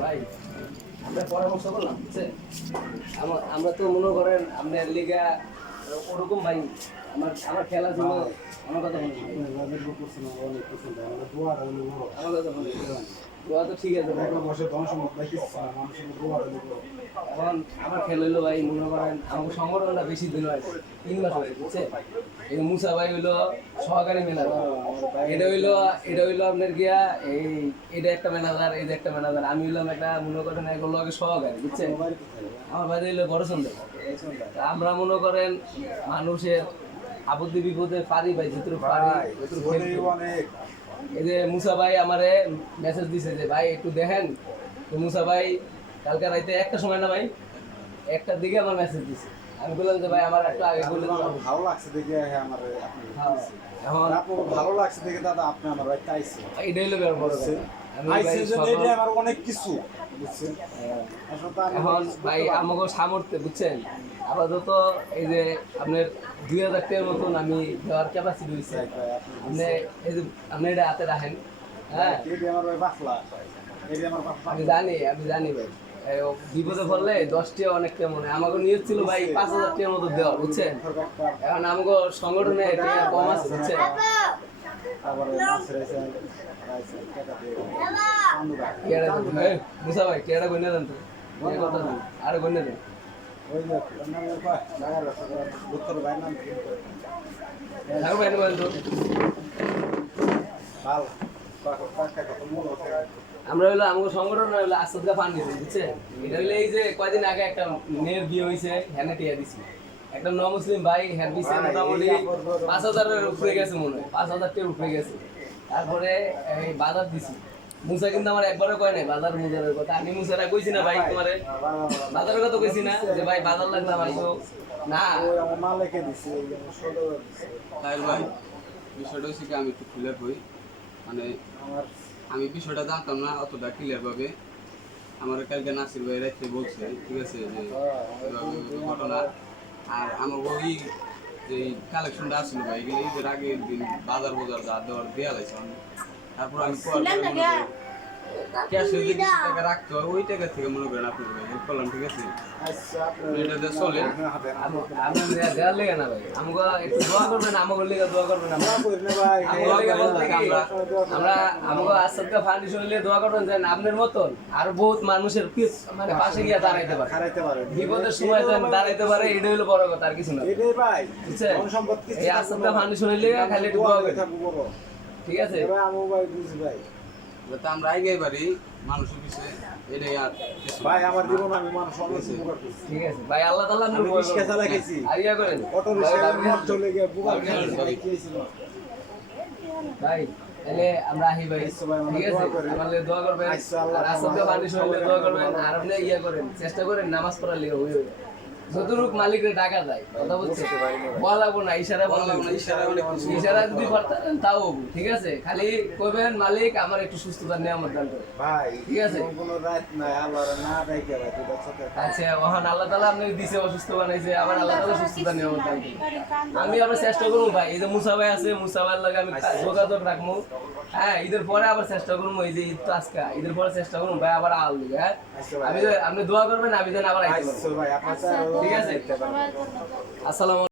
ভাই আমরা পরামর্শ করলাম বুঝছেন আমা- আমরা তো মনে করেন আপনার লিগা ওরকম ভাই আমার আমার খেলা ছিল আমার কথা মনে হয় আমার কথা মনে হয় দোয়া তো ঠিক আছে ভাই। এখন আমার খেল ভাই মনে করেন আমার সংগঠনটা বেশি দিন হয় তিন মাস হয়েছে বুঝছেন এই মুসা ভাই হইল সহকারী ম্যানেজার। এটা হইল এটা হইল আপনার গিয়া এই এটা একটা ম্যানেজার এটা একটা ম্যানেজার। আমি হইলাম একটা মনে করেন এক লগে সহকারী বুঝছেন আমার বাড়ি হইল বড় সন্দেহ। আমরা মনে করেন মানুষের আপত্তি বিপদে পারি ভাই পারি করি। এই যে মুসা ভাই আমারে মেসেজ দিছে যে, ভাই, একটু দেখেন। তো মুসা ভাই কালকে রাইতে একটা সময় না ভাই একটার দিকে আমার মেসেজ দিছে। আমি বললাম যে ভাই আমার একটু আগে বলে ভালো লাগছে দেখে হ্যাঁ আমার আপনি হ্যাঁ, এখন আপনার ভালো লাগছে দেখে দাদা আপনি আমার বাড়িতে আইসে এটা হইল বের বড় ভাই আইসে যে সকল- এটা আমার অনেক কিছু আমি এখন ভাই আমাকে সামর্থ্য বুঝছেন? আপাতত এই যে আপনার দুই হাজার টাকার মতন আমি দেওয়ার ক্যাপাসিটি হয়েছে আপনি এই যে আপনি এটা হাতে রাখেন। হ্যাঁ। আমার ভাই বাফলা আমি জানি আমি জানি ভাই। বিপদে পড়লে দশটি অনেকটা মনে হয়। আমাকে নিয়োগ ছিল ভাই পাঁচ হাজার টাকার মতো দেওয়া বুঝছেন এখন আমাকে সংগঠনে কম আছে বুঝছেন মুসা ভাই কেডা গন্যা দেন তো আর গন্যা দেন ভাই নাম তো আমরা হইল আমাকে সংগঠন হইল আসাদা ফান্ড দিছি বুঝছেন? এটা হইল এই যে কয়দিন আগে একটা মেয়ের বিয়ে হয়েছে হ্যানে টিয়া দিছি। একটা ন মুসলিম ভাই হ্যান দিছে মোটামুটি পাঁচ হাজারের উপরে গেছে মনে হয় পাঁচ হাজার টাকার উপরে গেছে। তারপরে এই বাজার দিছি। মুসা কিন্তু আমার একবারও কয় নাই বাজার মুজারের কথা। আমি মুসারা কইছি না ভাই তোমারে। বাজারের কথা কইছি না যে ভাই বাজার লাগলে আমার তো না। মালিকে দিছে ভাই বিষয়টা হচ্ছে কি আমি একটু খুলে কই। মানে আমার আমি বিষয়টা জানতাম না অতটা ক্লিয়ার ভাবে। আমার কালকে নাসির ভাই রাখতে বলছে ঠিক আছে যে ঘটনা। আর আমার ওই যে কালেকশনটা আসছিল ভাই এগুলো ঈদের আগের দিন বাজার বাজার যা দেওয়ার দেওয়া লাগছে। তারপর আমি ক্যাশে যে টাকা রাখতে হয় ওই টাকা থেকে মনে করেন আপনি হেল্প করলাম ঠিক আছে? আচ্ছা আপনার এটাতে চলে। মতন আর বহুত মানুষের পিছ মানে পাশে গিয়ে দাঁড়াইতে পারে। বিপদের সময় দাঁড়াইতে পারে এটা হলো বড় কথা আর কিছু না। এই খালি একটু ঠিক আছে? ভাই। যাতে আমরা আগে পারি মানুষের পিছিয়ে এটাই আর ভাই আমার জীবন আমি মানুষ অনেক ঠিক আছে ভাই আল্লাহ তাআলা আমি রিক্সা করবেন। গেছি আর ইয়া করেন। অটো আমি- মোট চলে গিয়ে বুকার আমি- খেয়েছি ভাই তাহলে আমরা আহি ভাই। ঠিক আছে আমাদের দোয়া করবেন। আর তোমার ফাউন্ডেশন নিয়ে দোয়া করবেন। আর আপনি ইয়া করেন চেষ্টা করেন নামাজ পড়ার লিগে হই হই। যতটুক মালিকের টাকা দেয় কথা বলছে বলা লাগবো না ইশারা বলা লাগবো না ইশারা যদি পারতেন তাও ঠিক আছে? খালি কইবেন মালিক আমার একটু সুস্থতার নিয়ামত দান ভাই ঠিক আছে। কোনো রাত নাই আল্লাহর না ভাই তো? আচ্ছা ওখান আল্লাহ আপনি দিছে অসুস্থ বানাইছে আবার আল্লাহ তালা সুস্থতা নিয়ামত দান আমি আবার চেষ্টা করব ভাই এই যে মুসা ভাই আছে মুসা ভাইয়ের লগে আমি যোগাযোগ রাখব। হ্যাঁ ঈদের পরে আবার চেষ্টা করব এই যে ঈদ তো আজকে ঈদের পরে চেষ্টা করব ভাই আবার আল দিকে হ্যাঁ? আচ্ছা আমি আপনি দোয়া করবেন আমি যেন আবার আইতে পারব। আচ্ছা ভাই আপনার ঠিক আছে আসসালামু